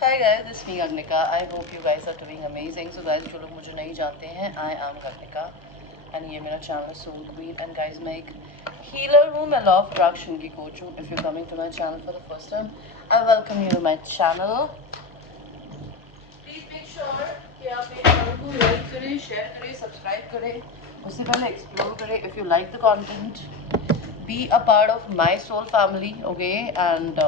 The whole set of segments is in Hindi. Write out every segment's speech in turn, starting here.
Hi guys, it's me Agnika. I hope you guys are doing amazing. So guys, जो लोग मुझे नहीं जानते हैं, I am Agnika and ये मेरा channel है Soul Queen. And guys, मैं एक healer हूँ, मैं law of attraction की coach हूँ. If you're coming to my channel for the first time, I welcome you to my channel. Please make sure कि आप मेरे channel को like करें, share करें, subscribe करें. उससे पहले explore करें. If you like the content, be a part of my soul family, okay? And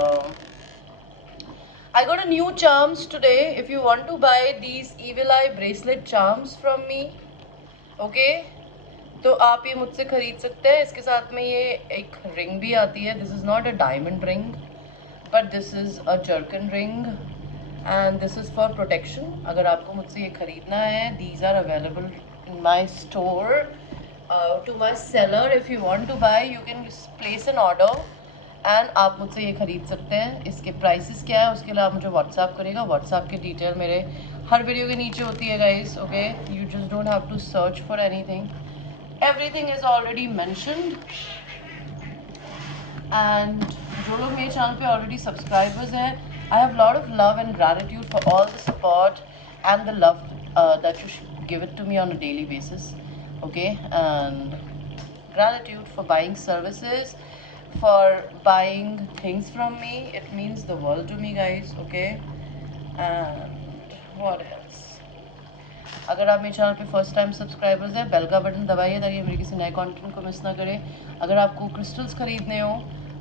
I got a new charms today. If you want to buy these evil eye bracelet charms from me, okay, तो आप ये मुझसे खरीद सकते हैं. इसके साथ में ये एक रिंग भी आती है. This is not a diamond ring but this is a zircon ring and this is for protection. अगर आपको मुझसे ये खरीदना है, these are available in my store to my seller. If you want to buy you can place an order and आप मुझसे ये खरीद सकते हैं. इसके प्राइसेस क्या है उसके लिए आप मुझे व्हाट्सअप करेगा. व्हाट्सअप की डिटेल मेरे हर वीडियो के नीचे होती है guys. Okay, you just don't have to search for anything, everything is already mentioned. And जो लोग मेरे चैनल पे ऑलरेडी सब्सक्राइबर्स हैं, I have lot of love and gratitude for all the support and the love that you give it to me on a daily basis. Okay, and gratitude for buying services, for buying things from me. It means the world to me guys. Okay, and what else? अगर आप मेरे चैनल पे फर्स्ट टाइम सब्सक्राइबर्स हैं, बेल का बटन दबाइए ताकि मेरे किसी नए कंटेंट को मिस ना करें. अगर आपको क्रिस्टल्स खरीदने हो,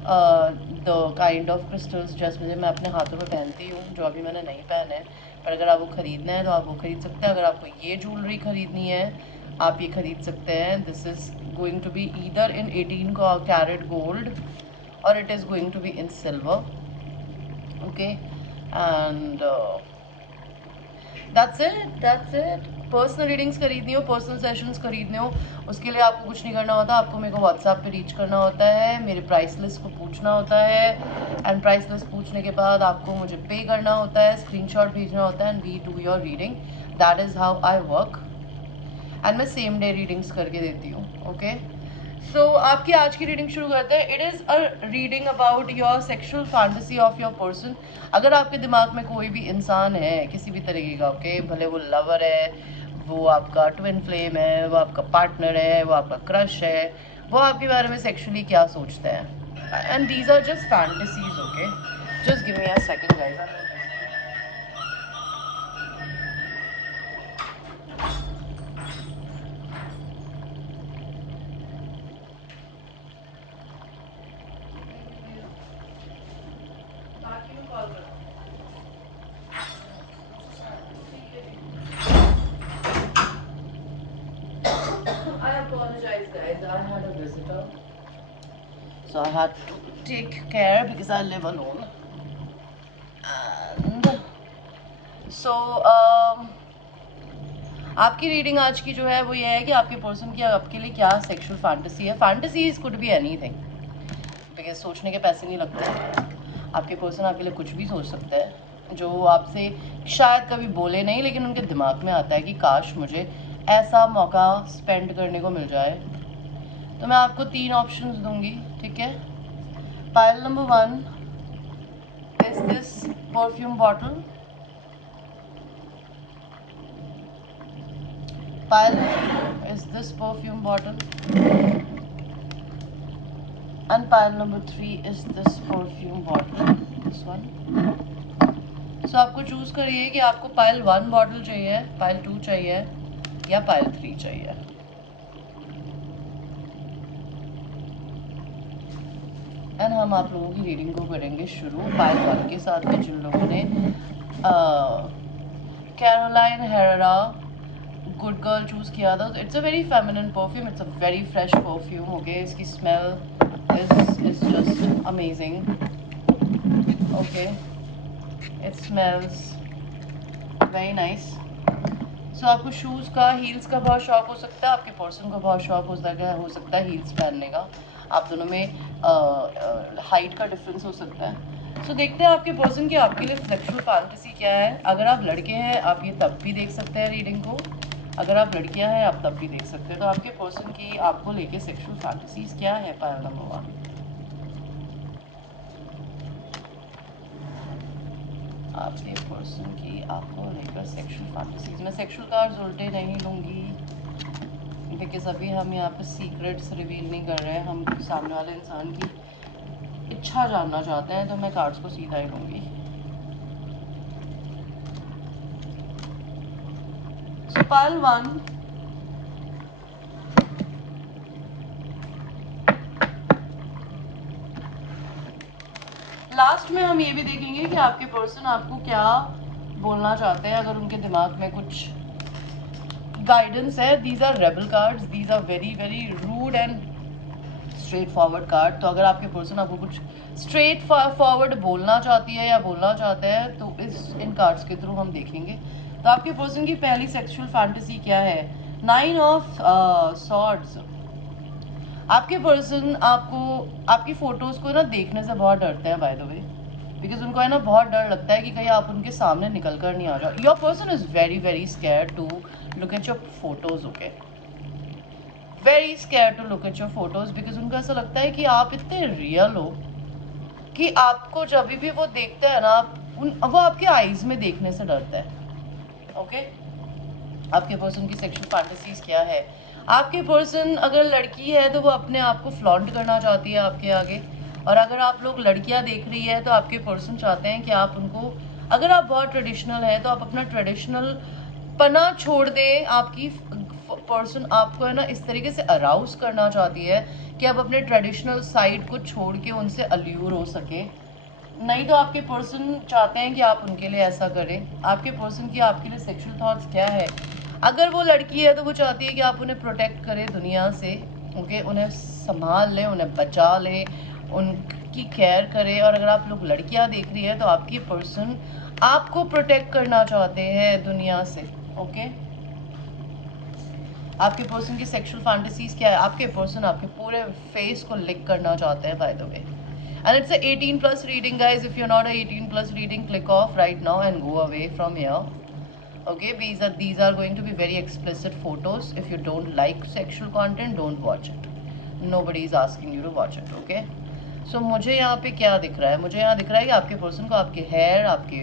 द काइंड ऑफ क्रिस्टल्स जैसे मैं अपने हाथों में पहनती हूँ, जो अभी मैंने नहीं पहने हैं, पर अगर आप वो ख़रीदना है तो आप वो ख़रीद सकते हैं. अगर आपको ये ज्वेलरी ख़रीदनी है आप ये ख़रीद सकते हैं. This is going to be either in 18 carat gold और it is going to be in silver. Okay, and that's it. Personal readings खरीदनी हो, पर्सनल सेशंस खरीदने हो, उसके लिए आपको कुछ नहीं करना होता. आपको मेरे को व्हाट्सएप पे रीच करना होता है, मेरे प्राइस लिस्ट को पूछना होता है एंड प्राइस लिस्ट पूछने के बाद आपको मुझे पे करना होता है, स्क्रीनशॉट भेजना होता है and we do your reading. That is how I work. And मैं सेम डे रीडिंग्स करके देती हूँ. ओके, सो आपकी आज की रीडिंग शुरू करते हैं. It is a reading about your sexual fantasy of your person. अगर आपके दिमाग में कोई भी इंसान है किसी भी तरीके का, ओके, भले वो लवर है, वो आपका ट्विन फ्लेम है, वो आपका पार्टनर है, वो आपका क्रश है, वो आपके बारे में सेक्शुअली क्या सोचता है. And these are just fantasies. Okay, just give me a second guys. I apologize guys, I had a visitor, so I had to take care because I live alone. And so आपकी रीडिंग आज की जो है वो ये है कि आपके पर्सन की आपके लिए क्या सेक्सुअल फैंटेसी है. Fantasies could be anything because सोचने के पैसे नहीं लगते. आपके पर्सन आपके लिए कुछ भी सोच सकता है जो आपसे शायद कभी बोले नहीं, लेकिन उनके दिमाग में आता है कि काश मुझे ऐसा मौका स्पेंड करने को मिल जाए. तो मैं आपको 3 ऑप्शंस दूंगी, ठीक है. Pile number 1 is this perfume bottle. Pile number 2 is this perfume bottle and pile number 3 is this perfume bottle, this one. So आपको चूज करिए कि आपको पाइल 1 बॉटल चाहिए, पाइल 2 चाहिए या पाइल 3 चाहिए. एंड हम आप लोगों की रीडिंग को करेंगे शुरू पाइल 1 के साथ में. जिन लोगों ने Carolina Herrera Good Girl choose किया था. It's a very feminine perfume, it's a very fresh perfume. Okay, इसकी smell is just amazing. Okay, it smells very nice. So आपको शूज़ का, हील्स का बहुत शौक हो सकता है, आपके पर्सन को बहुत शौक हो सकता है हील्स पहनने का. आप दोनों में हाइट का डिफरेंस हो सकता है. सो देखते हैं आपके पर्सन की आपके लिए सेक्सुअल फैंटेसी क्या है. अगर आप लड़के हैं आप ये तब भी देख सकते हैं रीडिंग को, अगर आप लड़कियां हैं आप तब भी देख सकते हैं. तो आपके पर्सन की आपको लेके सेक्सुअल फैंटेसीज क्या है. पाइल नंबर 1 आपके पर्सन की आपको लेकर सेक्सुअल फैंटेसीज। मैं सेक्सुअल कार्ड्स उल्टे नहीं लूँगी बिकॉज अभी हम यहाँ पे सीक्रेट्स रिवील नहीं कर रहे हैं, हम सामने वाले इंसान की इच्छा जानना चाहते हैं, तो मैं कार्ड्स को सीधा ही लूँगी। सो पाइल 1, लास्ट में हम ये भी देखेंगे कि आपके पर्सन आपको क्या बोलना चाहते हैं, अगर उनके दिमाग में कुछ गाइडेंस है। These are rebel cards, these are very very rude and straightforward card. तो अगर आपके पर्सन आपको कुछ स्ट्रेट फॉरवर्ड बोलना चाहती है या बोलना चाहते हैं तो इन कार्ड्स के थ्रू हम देखेंगे। तो आपके पर्सन की पहली सेक्सुअल फैंटेसी क्या है? 9 ऑफ सॉर्ड्स। आपके पर्सन आपको आपकी फोटोज को ना देखने से बहुत डरते हैं बाय द वे, बिकॉज उनको है ना बहुत डर लगता है कि कहीं आप उनके सामने निकल कर नहीं आ जाओ। Your person is very very scared to look at your photos, okay, very scared to look at your photos, because उनको ऐसा लगता है कि आप इतने रियल हो कि आपको जब भी वो देखते हैं ना वो आपके आईज में देखने से डरता है, ओके। आपके पर्सन की सेक्सुअल फैंटेसीज क्या है? आपके पर्सन अगर लड़की है तो वो अपने आप को फ्लॉन्ट करना चाहती है आपके आगे, और अगर आप लोग लड़कियां देख रही है तो आपके पर्सन चाहते हैं कि आप उनको, अगर आप बहुत ट्रेडिशनल है तो आप अपना ट्रेडिशनल पना छोड़ दें। आपकी पर्सन आपको है ना इस तरीके से अराउज करना चाहती है कि आप अपने ट्रेडिशनल साइड को छोड़ के उनसे अल्यूर हो सके। नहीं तो आपके पर्सन चाहते हैं कि आप उनके लिए ऐसा करें। आपके पर्सन की आपके लिए सेक्सुअल थॉट्स क्या है? अगर वो लड़की है तो वो चाहती है कि आप उन्हें प्रोटेक्ट करें दुनिया से, ओके, उन्हें संभाल लें, उन्हें बचा लें, उनकी केयर करें। और अगर आप लोग लड़कियां देख रही है तो आपकी पर्सन आपको प्रोटेक्ट करना चाहते हैं दुनिया से, ओके। आपके पर्सन की सेक्सुअल फैंटेसीज क्या है? आपके पर्सन आपके पूरे फेस को लिक करना चाहते हैं bye the way. And it's a 18+ reading, guys. If you're not a 18+ reading, click off right now and go away from here. Okay, these are going to be very explicit photos. If you don't like sexual content, don't watch it. Nobody is asking you to watch it. Okay. So मुझे यहाँ पे क्या दिख रहा है? मुझे यहाँ दिख रहा है कि आपके पर्सन को आपके हेयर, आपके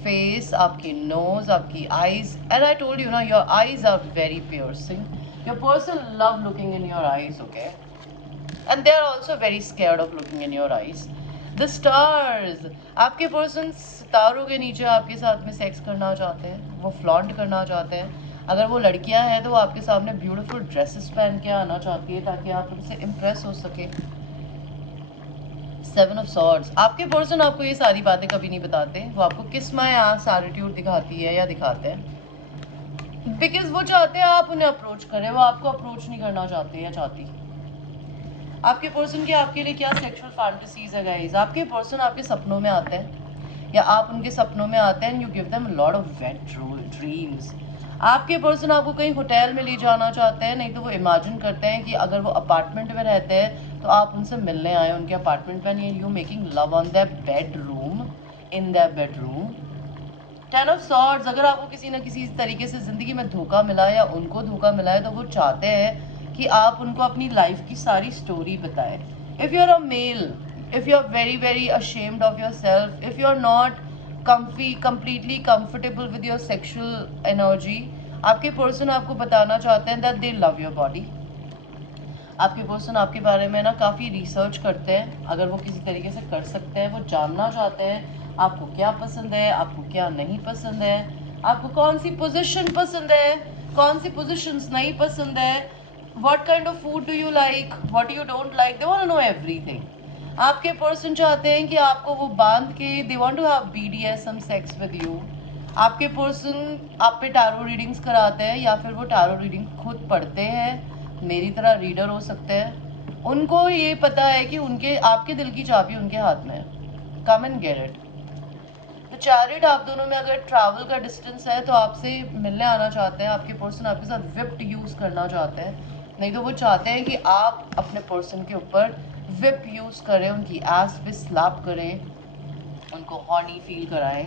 फेस, आपकी नोज, आपकी eyes, and I told you ना, your eyes are very piercing. Your person love looking in your eyes. Okay. And they are also very scared of looking in your eyes. The stars. आपके पर्सन सितारों के नीचे आपके साथ में सेक्स करना चाहते हैं, वो फ्लॉन्ट करना चाहते हैं। अगर वो लड़कियां हैं तो वो आपके सामने ब्यूटीफुल ड्रेसेस पहन के आना चाहती है ताकि आप उनसे इम्प्रेस हो सके। 7 ऑफ सॉर्ड्स। आपके पर्सन आपको ये सारी बातें कभी नहीं बताते, वो आपको किस माय आंस एटीट्यूड दिखाती है या दिखाते हैं, बिकॉज वो चाहते हैं आप उन्हें अप्रोच करें, वो आपको अप्रोच नहीं करना चाहते या चाहती। आपके पर्सन की आपके लिए क्या सेक्सुअल फैंटेसीज है गाइस? आपके पर्सन आपके सपनों में आते हैं या आप उनके सपनों में आते हैं, you give them lot of weight dreams. आपके पर्सन आपको कहीं होटल में ले जाना चाहते हैं, नहीं तो वो इमेजिन करते हैं कि अगर वो अपार्टमेंट में रहते हैं तो आप उनसे मिलने आए उनके अपार्टमेंट में, you making love on their bedroom, in their bedroom. 10 of swords. अगर आपको किसी न किसी तरीके से ज़िंदगी में धोखा मिला है या उनको धोखा मिला है तो वो चाहते हैं कि आप उनको अपनी लाइफ की सारी स्टोरी बताएं। If you are a male, if you are very very ashamed of yourself, if you are not completely comfortable with your sexual energy, आपके पर्सन आपको बताना चाहते हैं that they love your body। आपके पर्सन आपके बारे में ना काफ़ी रिसर्च करते हैं, अगर वो किसी तरीके से कर सकते हैं। वो जानना चाहते हैं आपको क्या पसंद है, आपको क्या नहीं पसंद है, आपको कौन सी पोजीशन पसंद है, कौन सी पोजीशंस नहीं पसंद है, what kind of food do you like, what you don't like, they want to know everything। आपके पर्सन चाहते हैं कि आपको वो बांध के, they want to have BDSM sex with you। आपके पर्सन आप पे टैरो रीडिंग्स कराते हैं या फिर वो टैरो रीडिंग खुद पढ़ते हैं, मेरी तरह रीडर हो सकते हैं। उनको ये पता है कि उनके आपके दिल की चाबी उनके हाथ में है, कम एंड गेट इट। तो चैरिट, आप दोनों में अगर ट्रैवल का डिस्टेंस है तो आपसे मिलने आना चाहते हैं। आपके पर्सन आपके साथ विप्ड यूज़ करना चाहते हैं, नहीं तो वो चाहते हैं कि आप अपने पर्सन के ऊपर विप यूज़ करें, उनकी एस पे स्लैप करें, उनको हॉर्नी फील कराएं।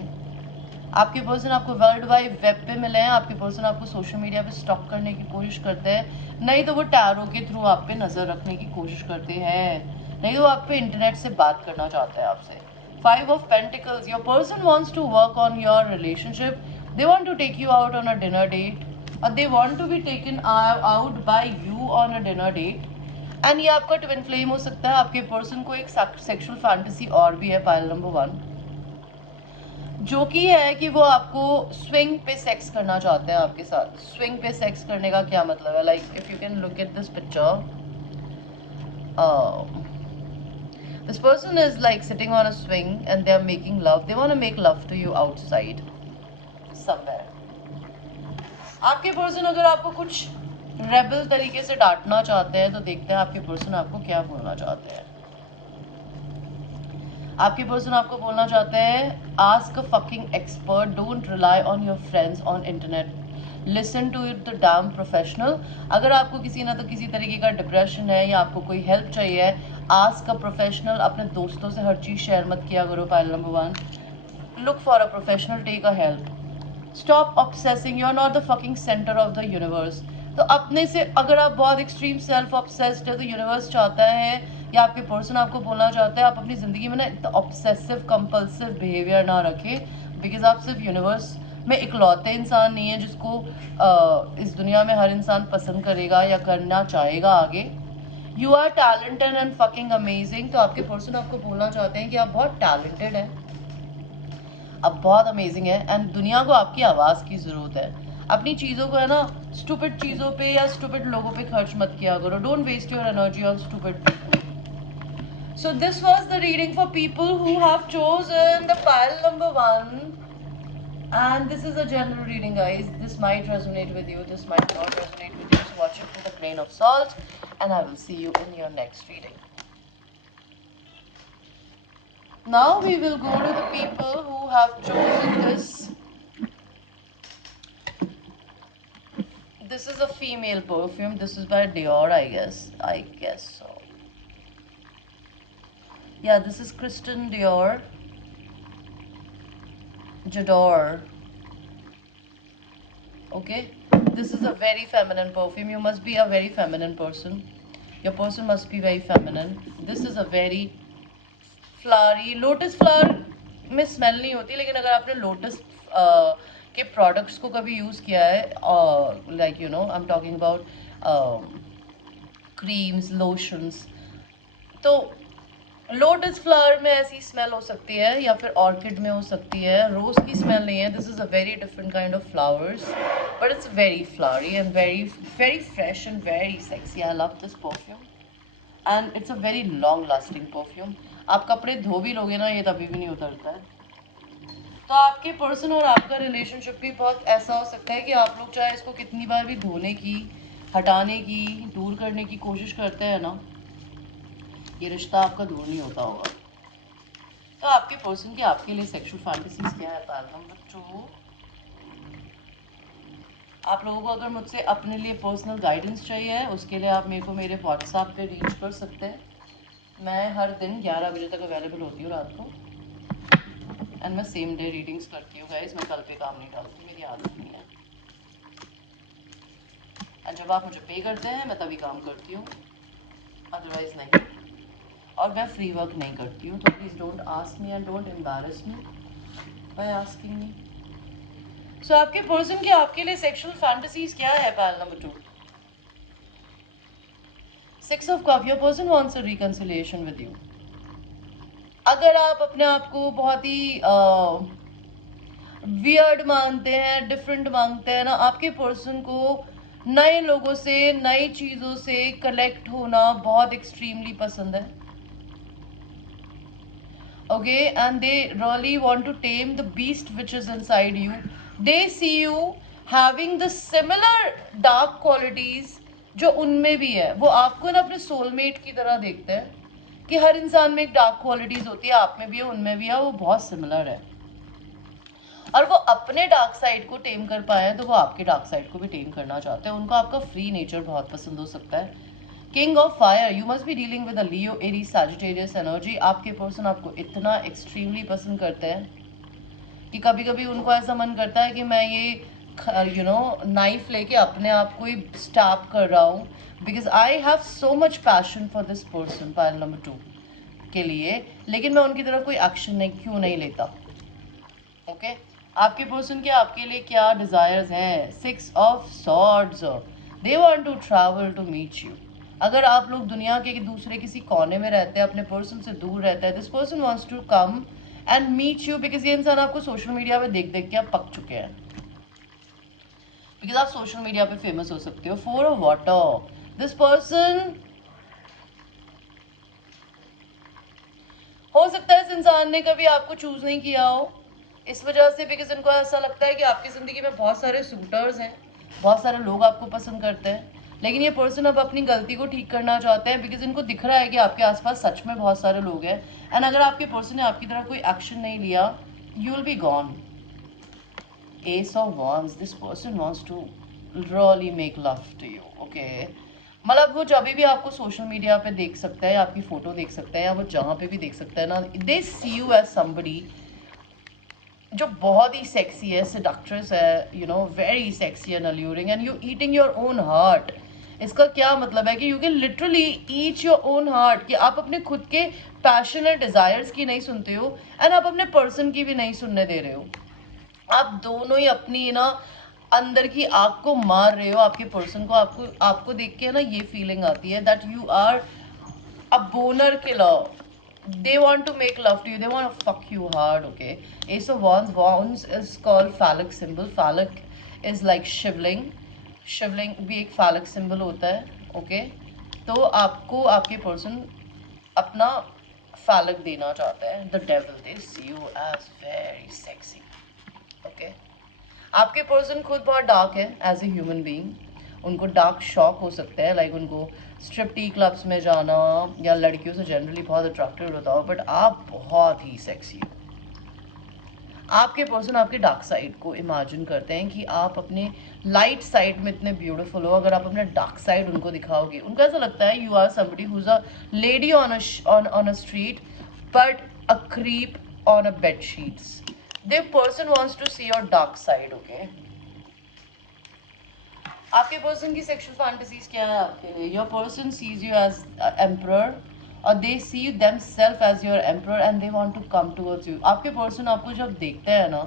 आपके पर्सन आपको वर्ल्ड वाइड वेब पे मिले हैं, आपके पर्सन आपको सोशल मीडिया पे स्टॉक करने की कोशिश करते हैं, नहीं तो वो टैरो के थ्रू आप पे नज़र रखने की कोशिश करते हैं, नहीं तो वो आप पे इंटरनेट से बात करना चाहते हैं आपसे। 5 of Pentacles. Your person wants to work on your relationship. They want to take you out on a dinner date, or they want to be taken out by you on a dinner date. And ये आपका ट्विन फ्लेम हो सकता है. आपके पर्सन को एक सेक्सुअल फैंटेसी और भी है, पाइल नंबर 1, जो कि है कि वो आपको स्विंग पे सेक्स करना चाहते हैं आपके साथ. स्विंग पे सेक्स करने का क्या मतलब है? Like if you can look at this picture, this person is like sitting on a swing and they are making love. They want to make love to you outside somewhere. आपके पर्सन अगर आपको कुछ रेबल तरीके से डांटना चाहते हैं तो देखते हैं आपके पर्सन आपको क्या बोलना चाहते हैं. आपके पर्सन आपको बोलना चाहते हैं, ask a fucking expert, don't rely on your friends on internet, listen to it the damn professional. अगर आपको किसी ना तो किसी तरीके का डिप्रेशन है या आपको कोई हेल्प चाहिए, आस्क अ प्रोफेशनल. अपने दोस्तों से हर चीज़ शेयर मत किया करो. Pile number 1, look for a professional, take a help. Stop obsessing, you are not the fucking centre of the universe. तो अपने से अगर आप बहुत एक्सट्रीम सेल्फ ऑब्सेस्ड है तो यूनिवर्स चाहता है या आपके पर्सन आपको बोलना चाहता है आप अपनी ज़िंदगी में ना इतना ऑब्सेसिव कंपल्सिव बिहेवियर ना रखें, बिकॉज आप सिर्फ यूनिवर्स में इकलौते इंसान नहीं है जिसको इस दुनिया में हर इंसान पसंद करेगा या करना चाहेगा आगे. You are talented and fucking amazing. तो आपके पर्सन आपको बोलना चाहते हैं कि आप बहुत टैलेंटेड हैं, आप बहुत अमेजिंग है एंड दुनिया को आपकी आवाज़ की ज़रूरत है. अपनी चीज़ों को है ना स्टूपिड चीज़ों पे या स्टूपिड लोगों पे खर्च मत किया करो. Don't waste your energy on stupid people. So this was the reading for people who have chosen the pile number 1, and this is a general reading, guys. This might resonate with you, this might not resonate with you, so watch it with a grain of salt, and I will see you in your next reading. Now we will go to the people who have chosen this. This is a female perfume. This is by Dior, I guess so. Yeah, this is Christian Dior. J'adore. Okay, this is a very feminine perfume. You must be a very feminine person. Your person must be very feminine. This is a very flowery, lotus flower में स्मेल नहीं होती, लेकिन अगर आपने लोटस के प्रोडक्ट्स को कभी यूज़ किया है, like you know I am talking about creams, lotions, तो लोटस फ्लावर में ऐसी स्मेल हो सकती है या फिर ऑर्किड में हो सकती है. रोज़ की स्मेल नहीं है. This is a very different kind of flowers, but it's very flowery and very very fresh and very sexy. I love this perfume and it's a very long lasting perfume. आप कपड़े धो भी लोगे ना, ये तभी भी नहीं उतरता है. तो आपके पर्सन और आपका रिलेशनशिप भी बहुत ऐसा हो सकता है कि आप लोग चाहे इसको कितनी बार भी धोने की, हटाने की, दूर करने की कोशिश करते हैं ना, ये रिश्ता आपका दूर नहीं होता होगा. तो आपके पर्सन की आपके लिए सेक्सुअल फैंटेसीज क्या है? Pile number 2. आप लोगों को अगर मुझसे अपने लिए पर्सनल गाइडेंस चाहिए, उसके लिए आप मेरे को मेरे व्हाट्सएप पे रीच कर सकते हैं. मैं हर दिन 11 बजे तक अवेलेबल होती हूँ रात को, एंड मैं सेम डे रीडिंग्स करती हूँ गाइस. मैं कल पे काम नहीं डालती, मेरी आदत नहीं है. एंड जब आप मुझे पे करते हैं मैं तभी काम करती हूँ, अदरवाइज नहीं. और मैं फ्री वर्क नहीं करती हूँ. तो please don't ask me and don't embarrass me by asking me. So आपके पर्सन की आपके लिए सेक्सुअल फैंटेसीज क्या है? Pile number 2, 6 of cup. Your person wants a reconciliation with you. अगर आप अपने आप को बहुत ही वियर्ड मानते हैं, डिफरेंट मानते हैं ना, आपके पर्सन को नए लोगों से, नई चीज़ों से कनेक्ट होना बहुत एक्सट्रीमली पसंद है. Okay, and they really want to tame the beast which is inside you. They see you having the similar dark qualities जो उनमें भी है. वो आपको ना अपने सोलमेट की तरह देखते हैं कि हर इंसान में एक डार्क क्वालिटीज होती है, आप में भी है, उनमें भी है, वो बहुत सिमिलर है. और वो अपने डार्क साइड को टेम कर पाए हैं तो वो आपके डार्क साइड को भी टेम करना चाहते हैं. उनको आपका फ्री नेचर बहुत पसंद हो सकता है. King of fire. You must be dealing with a Leo, Aries, Sagittarius energy. आपके पर्सन आपको इतना एक्सट्रीमली पसंद करते हैं कि कभी कभी उनको ऐसा मन करता है कि मैं ये नाइफ लेके अपने आप को ही स्टैप कर रहा हूँ, because I have so much passion for this person. Pile number 2, के लिए, लेकिन मैं उनकी तरफ कोई एक्शन क्यों नहीं लेता? ओके आपके पर्सन के आपके लिए क्या डिजायर्स हैं? 6 of swords, they want to travel to meet you. अगर आप लोग दुनिया के दूसरे किसी कोने में रहते हैं, अपने पर्सन से दूर रहते हैं, this person wants to come and meet you, because ये इंसान आपको सोशल मीडिया पे देख देख के आप पक चुके हैं, बिकॉज आप सोशल मीडिया पे फेमस हो सकते हो। 4 ऑफ वाटर, दिस पर्सन हो सकता है इस इंसान ने कभी आपको चूज नहीं किया हो, इस वजह से, बिकॉज इनको ऐसा लगता है कि आपकी ज़िंदगी में बहुत सारे सूटर्स हैं, बहुत सारे लोग आपको पसंद करते हैं, लेकिन ये पर्सन अब अपनी गलती को ठीक करना चाहते हैं, बिकॉज इनको दिख रहा है कि आपके आसपास सच में बहुत सारे लोग हैं, एंड अगर आपके पर्सन ने आपकी तरफ कोई एक्शन नहीं लिया, you will be gone. Ace of wands, this person wants to really make love to you, okay. मतलब वो जब भी आपको सोशल मीडिया पे देख सकता है, आपकी फोटो देख सकता है, या वो जहाँ पे भी देख सकता है ना, they see you as somebody जो बहुत ही सेक्सी है, सेडक्ट्रेस है, you know, very sexy and alluring, and you eating your own heart. इसका क्या मतलब है कि you can literally eat your own heart, कि आप अपने खुद के पैशन और डिजायर्स की नहीं सुनते हो, एंड आप अपने पर्सन की भी नहीं सुनने दे रहे हो। आप दोनों ही अपनी ना अंदर की आग को मार रहे हो आपके पर्सन को। आपको आपको देख के ना ये फीलिंग आती है that you are a boner killer. They want to make love to you. They want to fuck you hard. Okay. Ace of Wands. Wands is called phallic symbol. Phallic is like शिवलिंग. शिवलिंग भी एक phallic symbol होता है. Okay. तो आपको आपके पर्सन अपना phallic देना चाहता है. The devil. They see you as very sexy. Okay. आपके पर्सन खुद बहुत डार्क है एज ए ह्यूमन बीइंग। उनको डार्क शॉक हो सकता है, लाइक उनको स्ट्रिप्टी क्लब्स में जाना या लड़कियों से जनरली बहुत अट्रैक्टिव होता हो, बट आप बहुत ही सेक्सी हो। आपके पर्सन आपके डार्क साइड को इमेजिन करते हैं कि आप अपने लाइट साइड में इतने ब्यूटीफुल हो। अगर आप अपने डार्क साइड उनको दिखाओगे, उनको ऐसा लगता है you are somebody who is a lady on a street but a creep on a bed sheets. The person wants to see your dark side, okay? आपके पर्सन की सेक्सुअल फैंटेसीज क्या है आपके लिए? Your person sees you as emperor, और they see themselves as your emperor and they want to come towards you. आपके पर्सन आपको जब देखते हैं ना,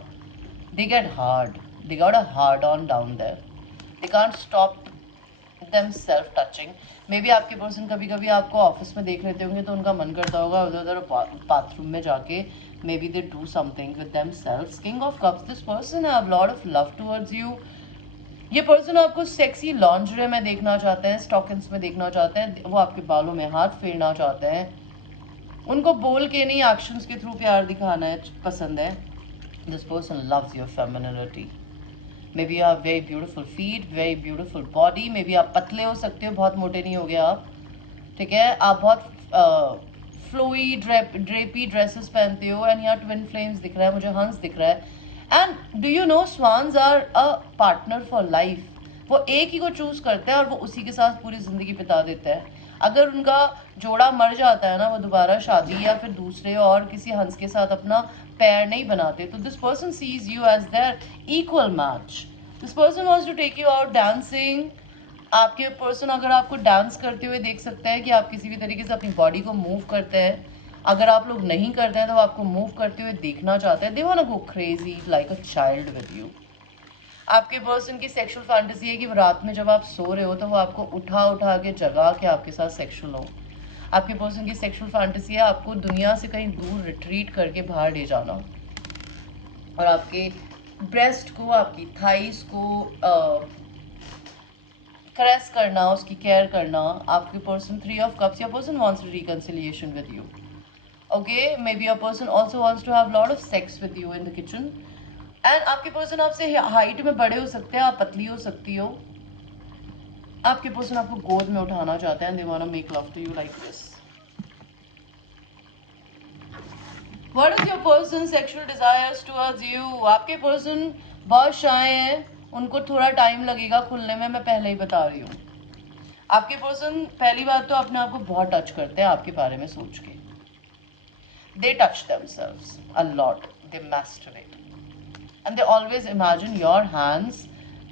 they get hard, they got a hard on down there, they can't stop themselves touching. Maybe आपके पर्सन कभी कभी आपको ऑफिस में देख लेते होंगे तो उनका मन करता होगा उधर उधर बाथरूम में जाके may be they do something with themselves. King of cups, this person have lot of love towards you. ये पर्सन आपको सेक्सी लॉन्जरे में देखना चाहते हैं, स्टॉकिंग्स में देखना चाहते हैं, वो आपके बालों में हाथ फेरना चाहते हैं। उनको बोल के नहीं, एक्शंस के थ्रू प्यार दिखाना है पसंद है। This person loves your femininity. Maybe आप very beautiful feet, very beautiful body, maybe आप पतले हो सकते हो, बहुत मोटे नहीं हो गए आप, ठीक है। आप बहुत फ्लोई ड्रेपी ड्रेसेस पहनते हो, एंड यहाँ ट्विन फ्लेम्स दिख रहा है मुझे, हंस दिख रहा है। And do you know swans are a partner for life. वो एक ही को चूज करते हैं और वो उसी के साथ पूरी जिंदगी बिता देते हैं। अगर उनका जोड़ा मर जाता है ना, वो दोबारा शादी या फिर दूसरे और किसी हंस के साथ अपना पैर नहीं बनाते। तो this person sees you as their equal match. This person wants to take you out dancing. आपके पर्सन अगर आपको डांस करते हुए देख सकता है कि आप किसी भी तरीके से अपनी बॉडी को मूव करते हैं, अगर आप लोग नहीं करते हैं तो आपको मूव करते हुए देखना चाहते हैं। They want to go crazy like a child with you. आपके पर्सन की सेक्सुअल फैंटेसी है कि रात में जब आप सो रहे हो तो वो आपको उठा उठा के जगा के आपके साथ सेक्सुअल हो। आपके पर्सन की सेक्सुअल फैंटेसी है आपको दुनिया से कहीं दूर रिट्रीट करके बाहर ले जाना, और आपके ब्रेस्ट को, आपकी थाइस को कैरेस करना, उसकी केयर करना। आपके person 3 of cups, your person wants reconciliation with you, okay. Maybe your person also wants to have lot of sex with you in the kitchen. And आपके पर्सन आपसे हाइट में बड़े हो सकते हैं, आप पतली हो सकती हो। आपके पर्सन आपको गोद में उठाना चाहते हैं, they want to make love to you like this. What is your person sexual desires towards you? आपके पर्सन बहुत शाय हैं, उनको थोड़ा टाइम लगेगा खुलने में, मैं पहले ही बता रही हूँ। आपके पर्सन पहली बात तो अपने आप को बहुत टच करते हैं आपके बारे में सोच के। They touch themselves a lot, they masturbate and they always imagine your hands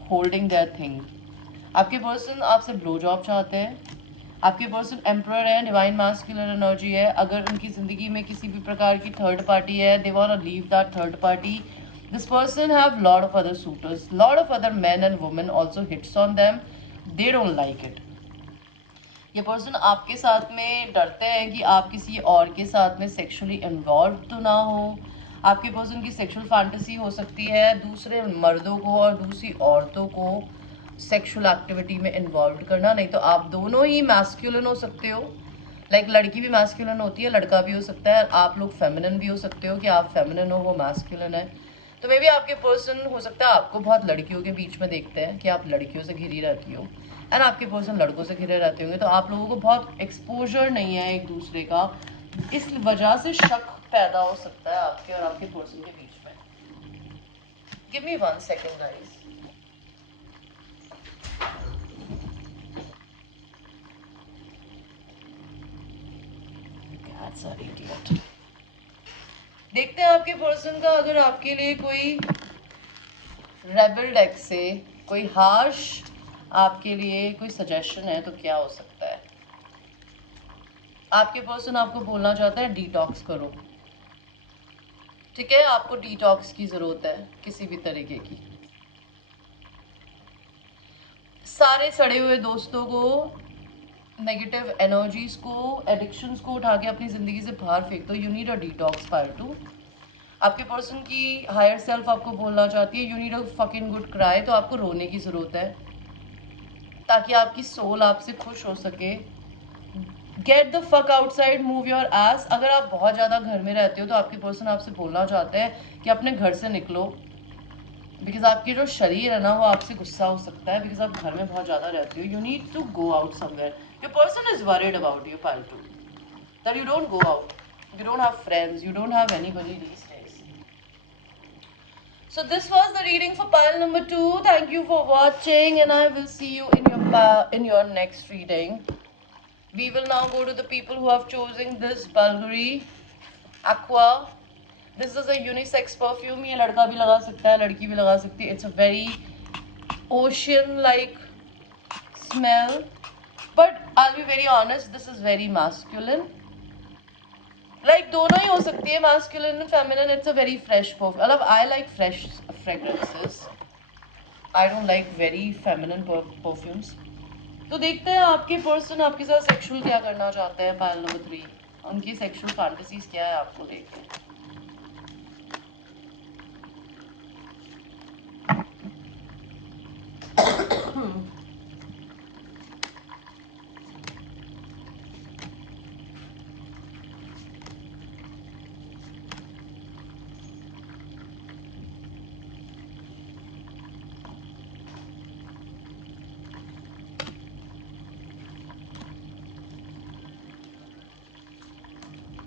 holding their thing. आपके पर्सन आपसे ब्लो जॉब चाहते हैं, आपके पर्सन एम्परर है, डिवाइन मास्कुलिन एनर्जी है. अगर उनकी ज़िंदगी में किसी भी प्रकार की थर्ड पार्टी है, they want to leave that third party. This person have lot of other suitors, lot of other men and women also hits on them. They don't like it. ये पर्सन आपके साथ में डरते हैं कि आप किसी और के साथ में सेक्सुअली इन्वॉल्व तो ना हो. आपके पर्सन की सेक्सुअल फैंटेसी हो सकती है दूसरे मर्दों को और दूसरी औरतों को सेक्सुअल एक्टिविटी में इन्वॉल्व करना. नहीं तो आप दोनों ही मैस्कुलिन हो सकते हो. लाइक लड़की भी मैस्कुलिन होती है, लड़का भी हो सकता है. आप लोग फेमिनिन भी हो सकते हो कि आप फेमिनिन हो, वो मैस्कुलिन है. तो मे बी आपके पर्सन हो सकता है आपको बहुत लड़कियों के बीच में देखते हैं कि आप लड़कियों से घिरी रहती हो, एंड आपके पर्सन लड़कों से घिरे रहते होंगे. तो आप लोगों को बहुत एक्सपोजर नहीं है एक दूसरे का, इस वजह से शक पैदा हो सकता है आपके और आपके पर्सन के बीच में. Give me 1 second guys. Cats are idiot. देखते हैं आपके पर्सन का अगर आपके लिए कोई रेबल डेक से कोई हार्श आपके लिए कोई सजेशन है तो क्या हो सकता है. आपके पर्सन आपको बोलना चाहता है डिटॉक्स करो. ठीक है, आपको डिटॉक्स की जरूरत है किसी भी तरीके की. सारे सड़े हुए दोस्तों को, नेगेटिव एनर्जीज को, एडिक्शंस को उठा के अपनी जिंदगी से बाहर फेंक दो. You need a detox fire too. आपके पर्सन की हायर सेल्फ आपको बोलना चाहती है you need a fucking good cry. तो आपको रोने की ज़रूरत है ताकि आपकी सोल आपसे खुश हो सके. Get the fuck outside, move your S. अगर आप बहुत ज़्यादा घर में रहते हो तो आपके पर्सन आपसे बोलना चाहते हैं कि अपने घर से निकलो. बिकॉज आपके जो शरीर है ना वो आपसे गुस्सा हो सकता है बिकॉज आप घर में बहुत ज़्यादा रहते हो. You need to go out somewhere. Your person is worried about you पालतू, that you don't go out, you don't have friends, you don't have anybody these days. So this was the reading for pile number 2. Thank you for watching and I will see you in your next reading. We will now go to the people who have chosen this Bulgari Aqua. This is a unisex perfume. ये लड़का भी लगा सकता है, लड़की भी लगा सकती है. It's a very ocean like smell, but I'll be very honest, this is very masculine. Like दोनों ही हो सकती है, masculine and feminine. It's a very fresh perfume. मतलब I like fresh fragrances. I don't like very feminine perfumes. तो देखते हैं आपके पर्सन आपके साथ सेक्सुअल क्या करना चाहते हैं. पाइल नंबर 3, उनकी सेक्सुअल फैंटेसीज क्या है आपको लेके.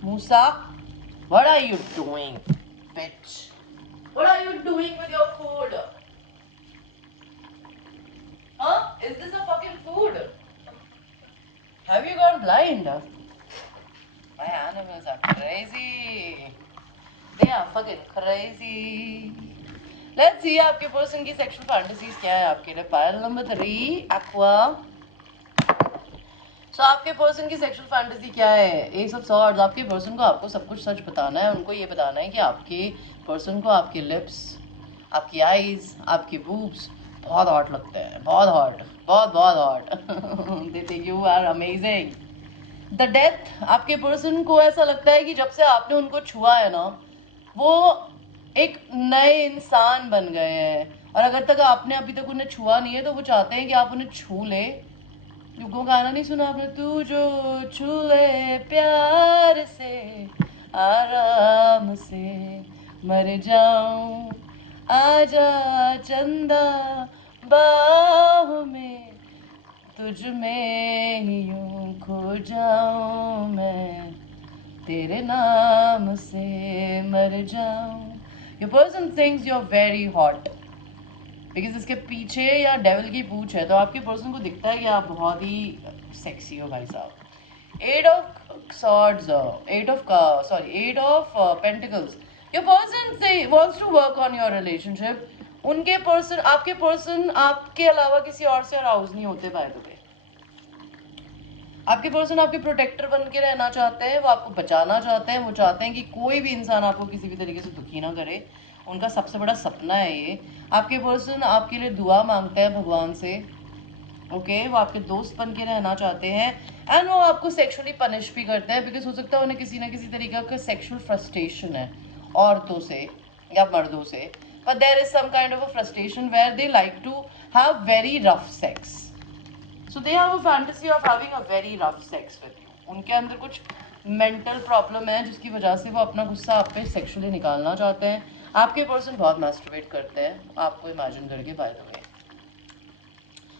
Musa, what are you doing, bitch? What are you doing with your food? Huh? Is this a fucking food? Have you gone blind? My animals are crazy. They are fucking crazy. Let's see आपके पर्सन की सेक्सुअल फैंटेसीज क्या है आपके लिए. Pile number 3 aqua. सो आपके पर्सन की सेक्सुअल फैंटेसी क्या है. S of swords. आपके पर्सन को आपको सब कुछ सच बताना है. उनको ये बताना है कि आपके पर्सन को आपके लिप्स, आपकी आईज, आपके बूब्स बहुत हॉट लगते हैं. बहुत हॉट, बहुत बहुत hot. They think you are amazing. The death. आपके पर्सन को ऐसा लगता है कि जब से आपने उनको छुआ है ना वो एक नए इंसान बन गए हैं. और अगर तक आपने अभी तक उन्हें छुआ नहीं है तो वो चाहते हैं कि आप उन्हें छू लें. वो गाना नहीं सुना आपने, तू जो छू ले प्यार से आराम से मर जाऊं, आजा चंदा बाह में, तुझ में ही यूं खो जाऊं मैं, तेरे नाम से मर जाऊं. Your person thinks you're very hot because इसके पीछे या डेविल की पूछ है तो आपके पर्सन को दिखता है कि आप बहुत ही सेक्सी हो भाई साहब. 8 of swords, 8 of pentacles. Your person wants to work on your relationship. उनके पर्सन, आपके पर्सन आपके अलावा किसी और से अराउज नहीं होते बाय द वे. आपके पर्सन आपके प्रोटेक्टर बन के रहना चाहते हैं, वो आपको बचाना चाहते हैं, वो चाहते हैं कि कोई भी इंसान आपको किसी भी तरीके से दुखी ना करे। उनका सबसे बड़ा सपना है ये। आपके पर्सन आपके लिए दुआ मांगते हैं भगवान से, ओके वो आपके दोस्त बन के रहना चाहते हैं, एंड वो आपको सेक्सुअली पनिश भी करते हैं, बिकॉज हो सकता है उन्हें किसी ना किसी तरीके का सेक्सुअल फ्रस्ट्रेशन है औरतों से या मर्दों से, but there is some kind of a frustration where they like to have very rough sex. So they have a fantasy of having a very rough sex with you. उनके अंदर कुछ मेंटल प्रॉब्लम है जिसकी वजह से वो अपना गुस्सा आप पे सेक्सुअली निकालना चाहते हैं। आपके पर्सन बहुत मैस्टरबेट करते हैं आपको इमेजिन करके, बाय द वे।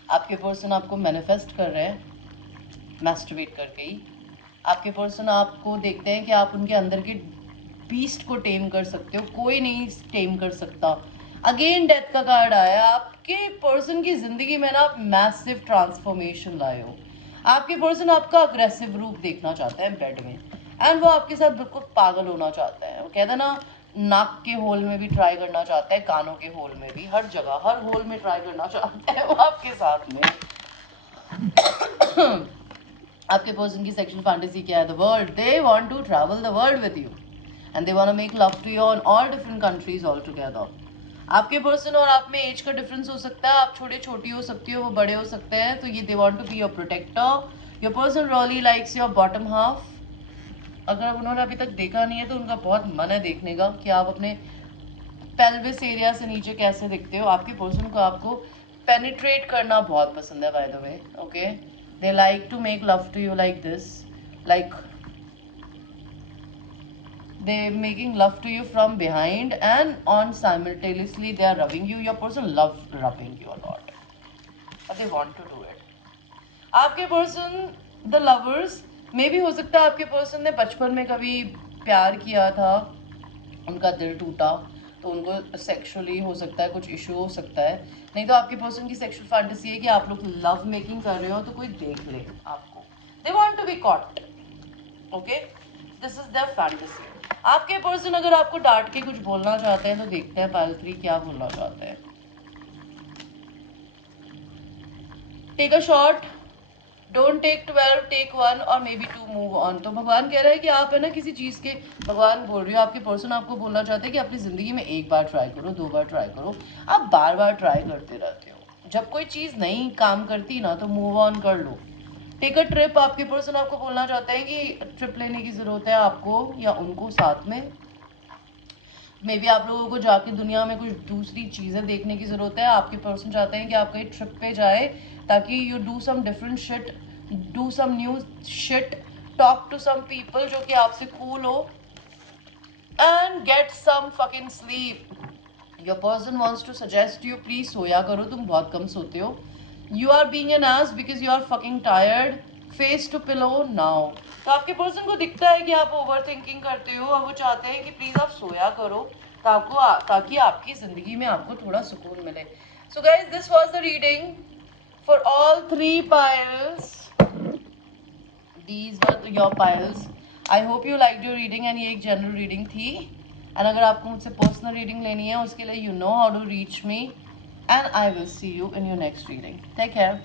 आपके पर्सन आपको मैनिफेस्ट कर रहे हैं मैस्टरबेट करके ही। आपके पर्सन आपको देखते हैं कि आप उनके अंदर के बीस्ट को टेम कर सकते हो, कोई नहीं टेम कर सकता। अगेन डेथ का कार्ड आया। आपके पर्सन की जिंदगी में ना आप मैसिव ट्रांसफॉर्मेशन लाए हो। आपके पर्सन आपका अग्रेसिव रूप देखना चाहते हैं बेड में, एंड वो आपके साथ बिल्कुल पागल होना चाहते हैं। वो कहते हैं ना, नाक के होल में भी ट्राई करना चाहते हैं, कानों के होल में भी, हर जगह हर होल में ट्राई करना चाहते हैं वो आपके साथ में। आपके पर्सन की सेक्सुअल फैंटेसी क्या है? The world. They want to travel the world with you and they want to make love to you on all different countries all together. आपके पर्सन और आप में एज का डिफरेंस हो सकता है, आप छोटी हो सकती हो, वो बड़े हो सकते हैं, तो ये they want to be your protector. Your person really likes your bottom half. अगर उन्होंने अभी तक देखा नहीं है तो उनका बहुत मन है देखने का कि आप अपने पेल्विस एरिया से नीचे कैसे दिखते हो। आपके पर्सन को आपको पेनिट्रेट करना बहुत पसंद है, by the way, okay. They like to make love to you like this, like they making love to you from behind and on simultaneously they are rubbing you. Your person love rubbing you a lot, but they want to do it. आपके पर्सन द लवर्स में भी हो सकता है आपके पर्सन ने बचपन में कभी प्यार किया था, उनका दिल टूटा, तो उनको सेक्सुअली हो सकता है कुछ इशू हो सकता है। नहीं तो आपके पर्सन की सेक्सुअल फैंटेसी है कि आप लोग लव मेकिंग कर रहे हो तो कोई देख ले आपको। They want to be caught, okay, this is their fantasy. आपके पर्सन अगर आपको डांट के कुछ बोलना चाहते हैं तो देखते हैं पायल 3 क्या बोलना चाहते हैं। Take a shot, don't take 12, take 1 और मे बी 2, मूव ऑन। तो भगवान कह रहा है कि आप है ना किसी चीज़ के, भगवान बोल रही हो, आपके पर्सन आपको बोलना चाहते हैं कि अपनी ज़िंदगी में एक बार ट्राई करो, 2 बार ट्राई करो, आप बार बार ट्राई करते रहते हो। जब कोई चीज़ नहीं काम करती ना तो मूव ऑन कर लो। टेक अ ट्रिप, आपके पर्सन आपको बोलना चाहते हैं कि ट्रिप लेने की ज़रूरत है आपको या उनको साथ में। मे बी आप लोगों को जाके दुनिया में कुछ दूसरी चीज़ें देखने की ज़रूरत है। आपके पर्सन चाहते हैं कि आप कहीं ट्रिप पे जाए ताकि you do some different shit, do some new shit, talk to some people जो कि आपसे कूल हो, and get some fucking sleep. Your person wants to suggest you please सोया करो, तुम बहुत कम सोते हो। You are being an ass because you are fucking tired, face to pillow now. तो आपके पर्सन को दिखता है कि आप ओवर थिंकिंग करते हो और वो चाहते हैं कि प्लीज आप सोया करो ताकि आपकी जिंदगी में आपको थोड़ा सुकून मिले। So guys, this was the reading for all 3 piles. These were your piles. I hope you liked your reading and ये एक जनरल रीडिंग थी। एंड अगर आपको मुझसे पर्सनल रीडिंग लेनी है उसके लिए you know how to reach me, and I will see you in your next reading. Take care.